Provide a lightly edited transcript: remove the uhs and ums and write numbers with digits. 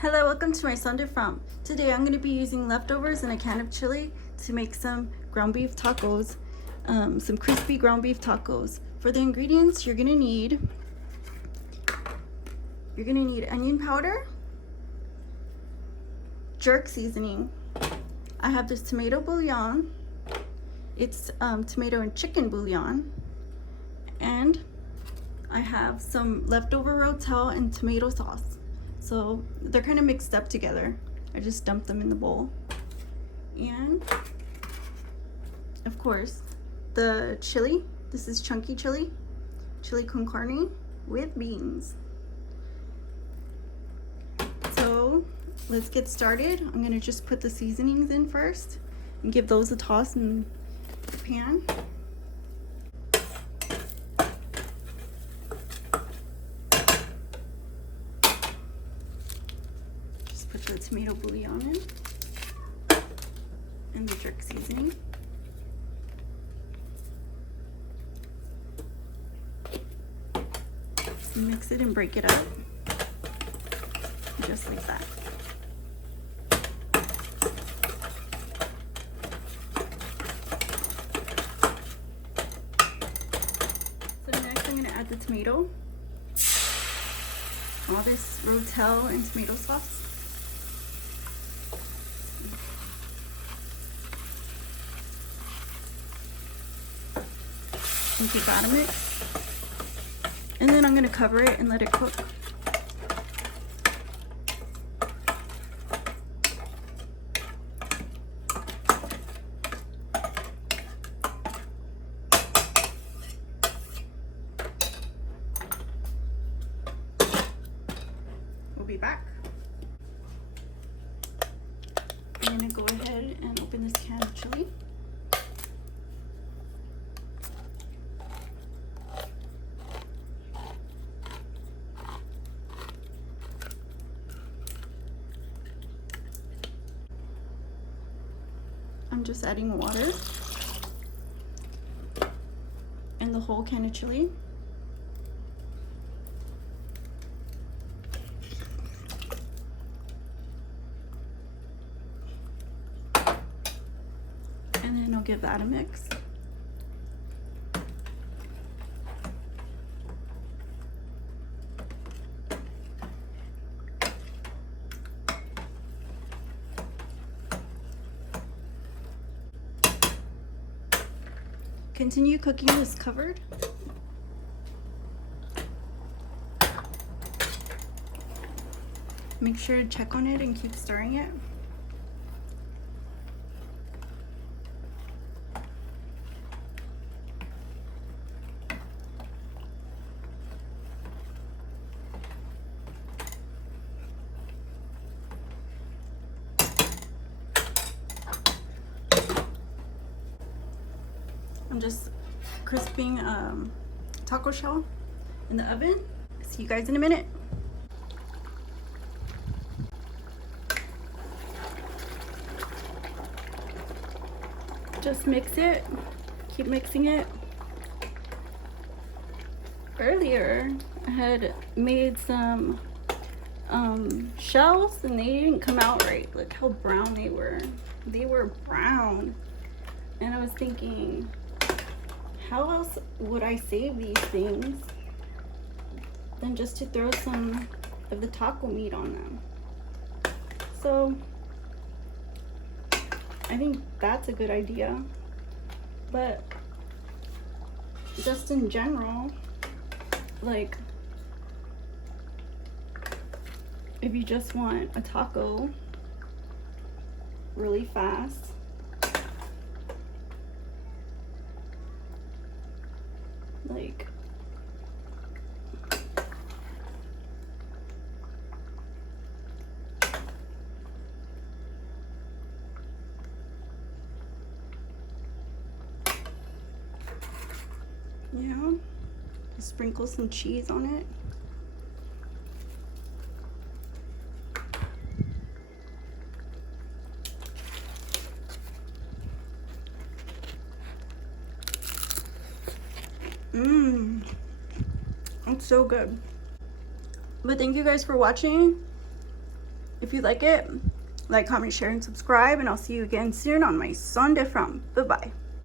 Hello, welcome to my Sunday From. Today I'm going to be using leftovers and a can of chili to make some ground beef tacos, some crispy ground beef tacos. For the ingredients, you're going to need onion powder, jerk seasoning. I have this tomato bouillon. It's tomato and chicken bouillon, and I have some leftover rotel and tomato sauce. So they're kind of mixed up together. I just dumped them in the bowl. And of course, the chili. This is chunky chili con carne with beans. So let's get started. I'm gonna just put the seasonings in first and give those a toss in the pan. Put the tomato bouillon in and the jerk seasoning. Just mix it and break it up, just like that. So next I'm going to add the tomato, all this rotel and tomato sauce. And give that a mix, and then I'm going to cover it and let it cook. We'll be back. I'm going to go ahead and open this can of chili. I'm just adding water and the whole can of chili. And then I'll give that a mix. Continue cooking this covered. Make sure to check on it and keep stirring it. I'm just crisping taco shell in the oven. See you guys in a minute. Just mix it, keep mixing it. Earlier I had made some shells and they didn't come out right. Look how brown they were. They were brown, and I was thinking, how else would I save these things than just to throw some of the taco meat on them? So I think that's a good idea. But just in general, like, if you just want a taco really fast, like, you know, just sprinkle some cheese on it. It's so good. But thank you guys for watching. If you like it, like, comment, share, and subscribe, and I'll see you again soon on my Sunday from. Bye-bye.